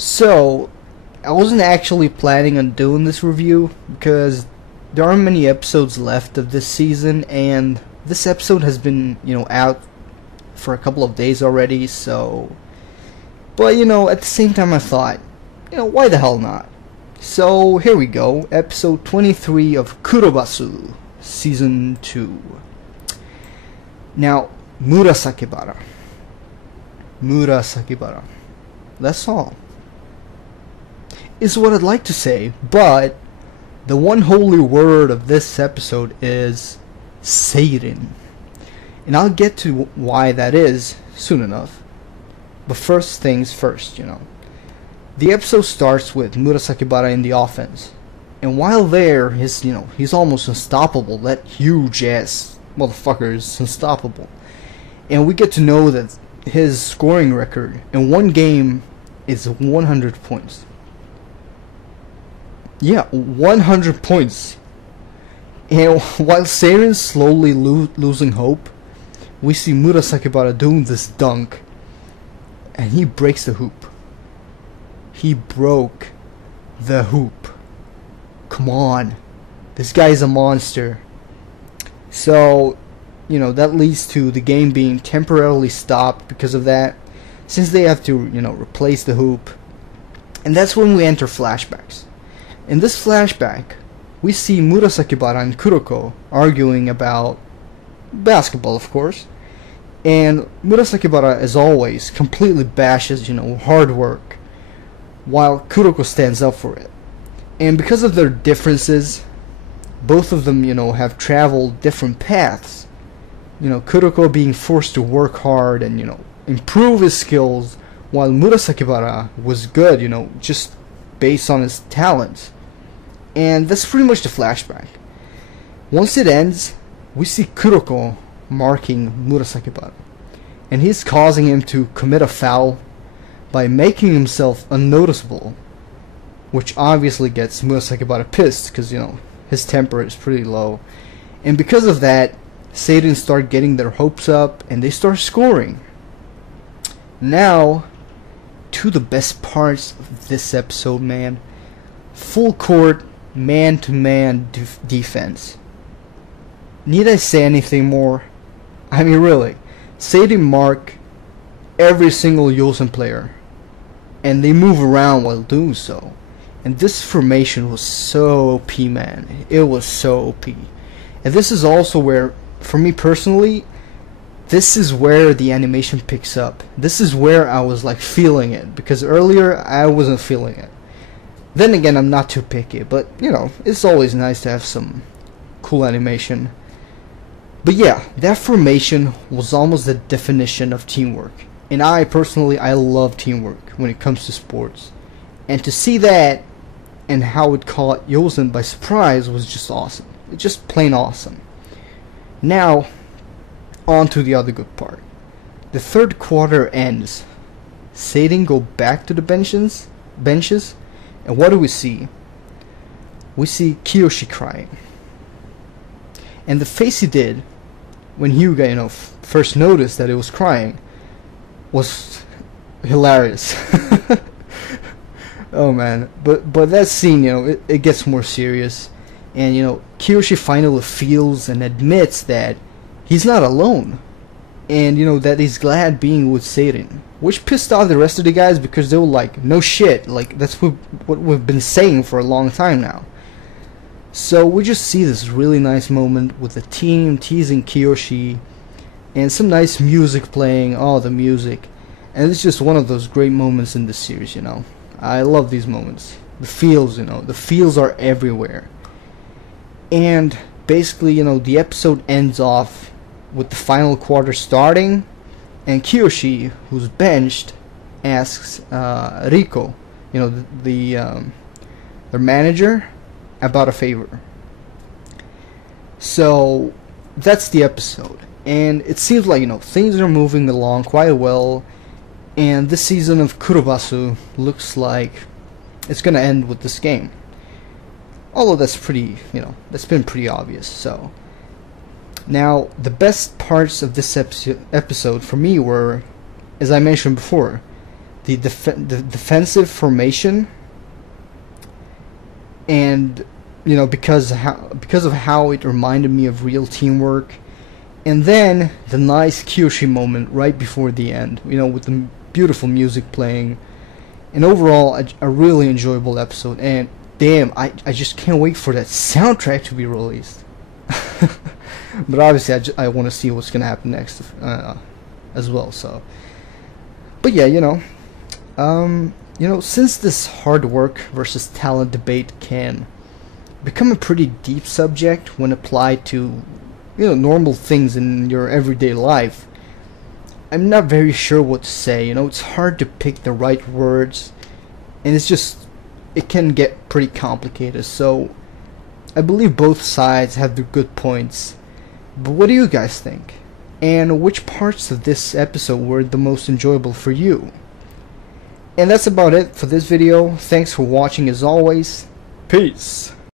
So, I wasn't actually planning on doing this review because there aren't many episodes left of this season, and this episode has been, out for a couple of days already, so... But, at the same time I thought, why the hell not? So, here we go, episode 23 of Kurobasu, season 2. Now, Murasakibara. That's all. Is what I'd like to say, but the one holy word of this episode is Seirin. And I'll get to why that is soon enough. But first things first, The episode starts with Murasakibara in the offense. And while there, he's almost unstoppable. That huge ass motherfucker is unstoppable. And we get to know that his scoring record in one game is 100 points. Yeah, 100 points. And while Seirin's slowly losing hope, we see Murasakibara doing this dunk, and he breaks the hoop. He broke the hoop. Come on. This guy's a monster. So, that leads to the game being temporarily stopped because of that, since they have to, replace the hoop. And that's when we enter flashbacks. In this flashback, we see Murasakibara and Kuroko arguing about basketball, of course. And Murasakibara, as always, completely bashes, hard work, while Kuroko stands up for it. And because of their differences, both of them, have traveled different paths. Kuroko being forced to work hard and, improve his skills, while Murasakibara was good, just based on his talents. And that's pretty much the flashback. Once it ends, we see Kuroko marking Murasakibara, and he's causing him to commit a foul by making himself unnoticeable, which obviously gets Murasakibara pissed because, his temper is pretty low. And because of that, Seirin start getting their hopes up and they start scoring. Now, to the best parts of this episode, man. Full court, man-to-man defense. Need I say anything more? I mean, really. Seirin mark every single Yosen player, and they move around while doing so. And this formation was so OP, man. It was so OP. And this is also where, for me personally, this is where the animation picks up. This is where I was like feeling it, because earlier I wasn't feeling it. Then again, I'm not too picky, but it's always nice to have some cool animation. But yeah, that formation was almost the definition of teamwork. And I personally, I love teamwork when it comes to sports. And to see that and how it caught Yosen by surprise was just awesome. It's just plain awesome. Now, on to the other good part. The third quarter ends. Seirin go back to the benches, and what do we see? We see Kiyoshi crying. And the face he did when Hyuga, first noticed that it was crying was hilarious. Oh man, but that scene, it gets more serious, and Kiyoshi finally feels and admits that he's not alone, and that he's glad being with Seirin, which pissed off the rest of the guys because they were like, no shit, like that's what we've been saying for a long time now. So we just see this really nice moment with the team teasing Kiyoshi and some nice music playing. Oh, the music. And it's just one of those great moments in this series, I love these moments. The feels, the feels are everywhere. And basically, the episode ends off with the final quarter starting, and Kiyoshi, who's benched, asks Riko, their manager, about a favor. So that's the episode, and it seems like things are moving along quite well, and this season of Kurobasu looks like it's gonna end with this game. Although that's pretty, that's been pretty obvious. So now the best parts of this episode for me were, as I mentioned before, the defensive formation, and you know, because of how it reminded me of real teamwork. And then the nice Kyoshi moment right before the end, you know, with the beautiful music playing. And overall, a really enjoyable episode. And damn, I just can't wait for that soundtrack to be released. But obviously, I want to see what's gonna happen next as well. So, but yeah, you know, since this hard work versus talent debate can become a pretty deep subject when applied to, you know, normal things in your everyday life, I'm not very sure what to say. You know, it's hard to pick the right words, and it can get pretty complicated. So I believe both sides have their good points, but what do you guys think? And which parts of this episode were the most enjoyable for you? And that's about it for this video. Thanks for watching as always. Peace.